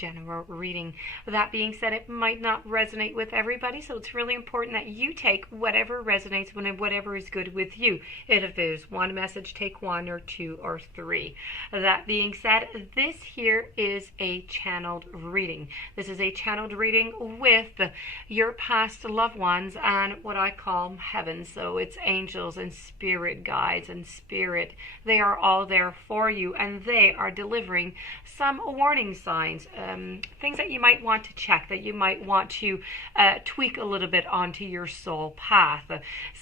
general reading. That being said, it might not resonate with everybody, so it's really important that you take whatever resonates and whatever is good with you. If it is one message, take one or two or three. That being said, this here is a channeled reading. This is a channeled reading with your past loved ones and what I call heaven. So it's angels and spirit guides and spirit. They are all there for you, and they are delivering some warning signs, things that you might want to check, that you might want to tweak a little bit onto your soul path.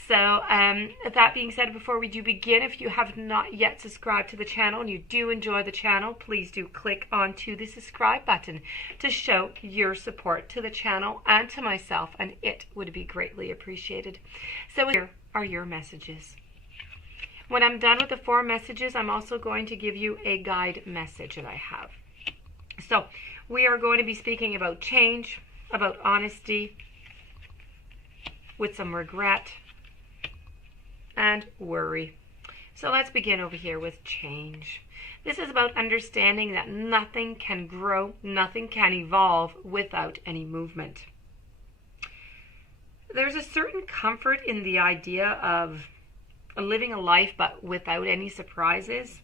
So that being said, before we do begin, if you have not yet subscribed to the channel and you do enjoy the channel, please do click onto the subscribe button to show your support to the channel and to myself, and it would be greatly appreciated. So here are your messages. When I'm done with the 4 messages, I'm also going to give you a guide message that I have. So we are going to be speaking about change, about honesty, with some regret, and worry. So let's begin over here with change. This is about understanding that nothing can grow, nothing can evolve without any movement. There's a certain comfort in the idea of living a life but without any surprises.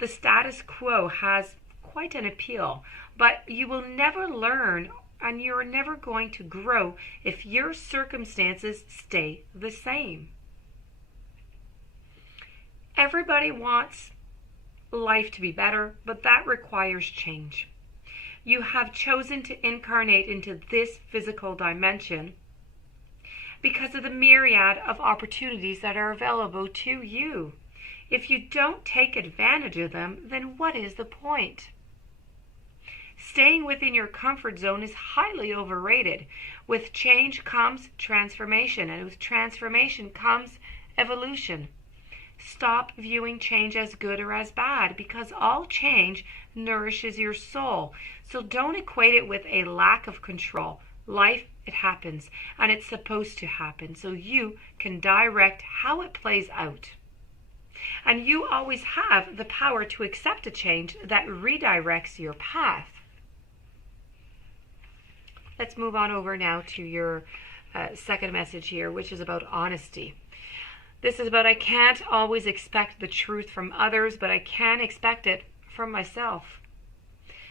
The status quo has quite an appeal, but you will never learn and you're never going to grow if your circumstances stay the same. Everybody wants life to be better, but that requires change. You have chosen to incarnate into this physical dimension because of the myriad of opportunities that are available to you. If you don't take advantage of them, then what is the point? Staying within your comfort zone is highly overrated. With change comes transformation, and with transformation comes evolution. Stop viewing change as good or as bad, because all change nourishes your soul. So don't equate it with a lack of control. Life, it happens, and it's supposed to happen, so you can direct how it plays out. And you always have the power to accept a change that redirects your path. Let's move on over now to your second message here, which is about honesty. This is about I can't always expect the truth from others, but I can expect it from myself.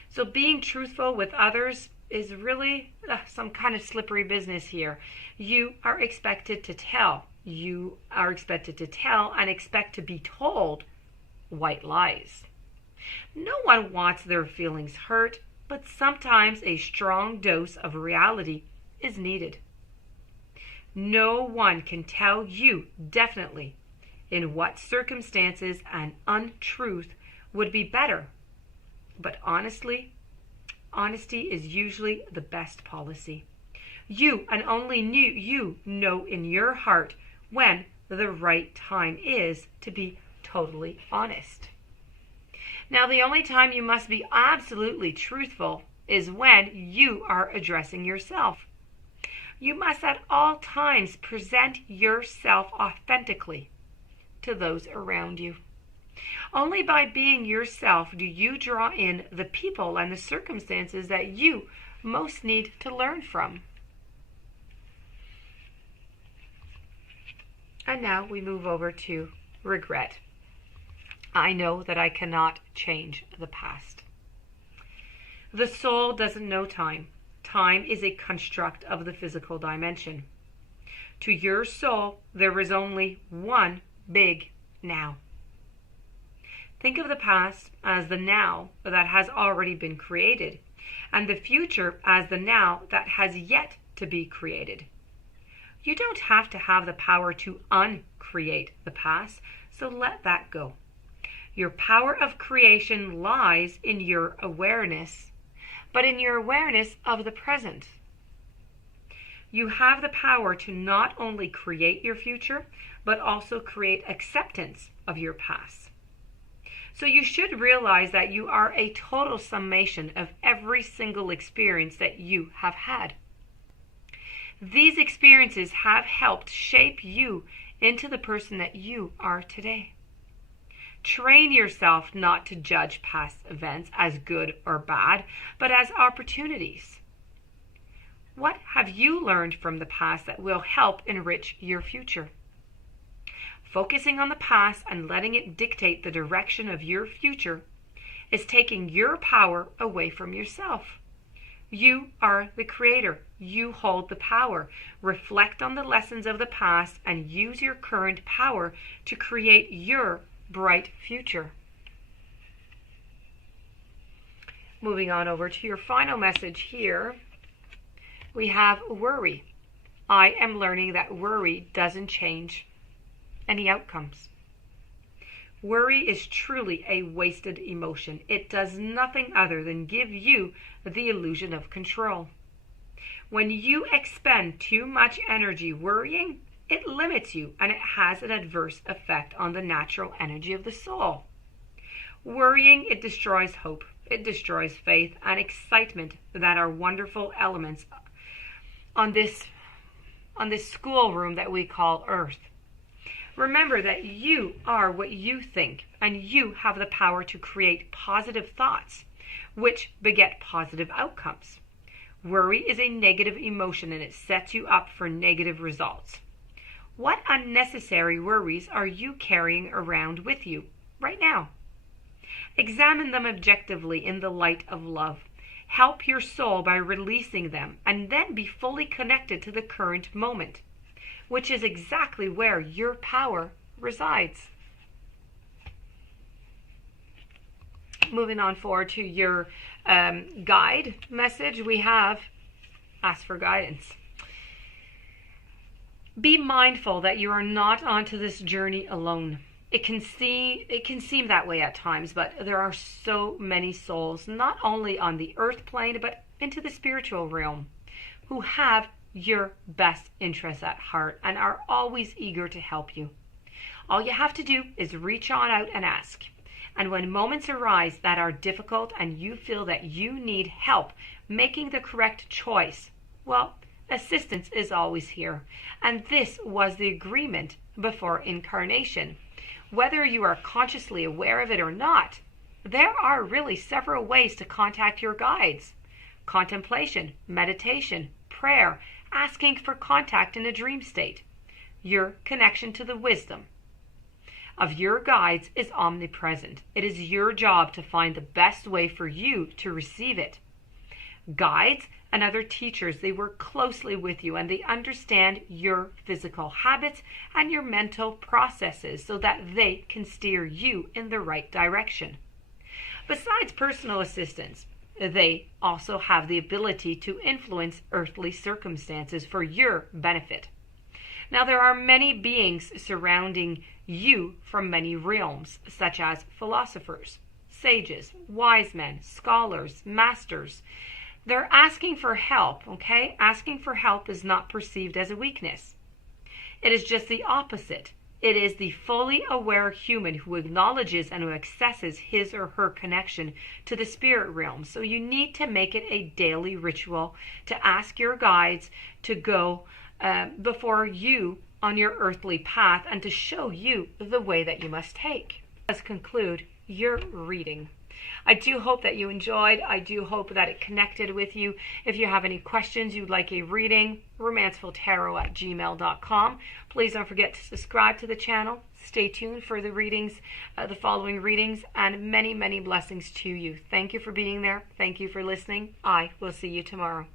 So being truthful with others is really some kind of slippery business here. You are expected to tell. You are expected to tell and expect to be told white lies. No one wants their feelings hurt, but sometimes a strong dose of reality is needed. No one can tell you definitely in what circumstances an untruth would be better, but honesty is usually the best policy. You and only you know in your heart when the right time is to be totally honest. Now, the only time you must be absolutely truthful is when you are addressing yourself. You must at all times present yourself authentically to those around you. Only by being yourself do you draw in the people and the circumstances that you most need to learn from. And now we move over to regret. I know that I cannot change the past. The soul doesn't know time. Time is a construct of the physical dimension. To your soul, there is only one big now. Think of the past as the now that has already been created, and the future as the now that has yet to be created. You don't have to have the power to uncreate the past, so let that go. Your power of creation lies in your awareness, but in your awareness of the present. You have the power to not only create your future, but also create acceptance of your past. So you should realize that you are a total summation of every single experience that you have had. These experiences have helped shape you into the person that you are today. Train yourself not to judge past events as good or bad, but as opportunities. What have you learned from the past that will help enrich your future? Focusing on the past and letting it dictate the direction of your future is taking your power away from yourself. You are the creator. You hold the power. Reflect on the lessons of the past and use your current power to create your bright future. Moving on over to your final message here, we have worry. I am learning that worry doesn't change any outcomes. Worry is truly a wasted emotion. It does nothing other than give you the illusion of control. When you expend too much energy worrying, it limits you and it has an adverse effect on the natural energy of the soul. Worrying, it destroys hope. It destroys faith and excitement that are wonderful elements on this schoolroom that we call Earth. Remember that you are what you think, and you have the power to create positive thoughts, which beget positive outcomes. Worry is a negative emotion and it sets you up for negative results. What unnecessary worries are you carrying around with you right now? Examine them objectively in the light of love. Help your soul by releasing them and then be fully connected to the current moment, which is exactly where your power resides. Moving on forward to your guide message, we have ask for guidance. Be mindful that you are not onto this journey alone. It can seem that way at times, but there are so many souls, not only on the earth plane, but into the spiritual realm, who have your best interests at heart and are always eager to help you. All you have to do is reach on out and ask. And when moments arise that are difficult and you feel that you need help making the correct choice, well, assistance is always here. And this was the agreement before incarnation. Whether you are consciously aware of it or not, there are really several ways to contact your guides. Contemplation, meditation, prayer, asking for contact in a dream state. Your connection to the wisdom of your guides is omnipresent. It is your job to find the best way for you to receive it. Guides and other teachers, they work closely with you and they understand your physical habits and your mental processes so that they can steer you in the right direction. Besides personal assistance, they also have the ability to influence earthly circumstances for your benefit. Now, there are many beings surrounding you from many realms, such as philosophers, sages, wise men, scholars, masters. They're asking for help, okay? Asking for help is not perceived as a weakness. It is just the opposite. It is the fully aware human who acknowledges and who accesses his or her connection to the spirit realm. So you need to make it a daily ritual to ask your guides to go before you on your earthly path and to show you the way that you must take. Let's conclude your reading. I do hope that you enjoyed. I do hope that it connected with you. If you have any questions, you'd like a reading, romancefultarot@gmail.com. Please don't forget to subscribe to the channel. Stay tuned for the readings, the following readings, and many, many blessings to you. Thank you for being there. Thank you for listening. I will see you tomorrow.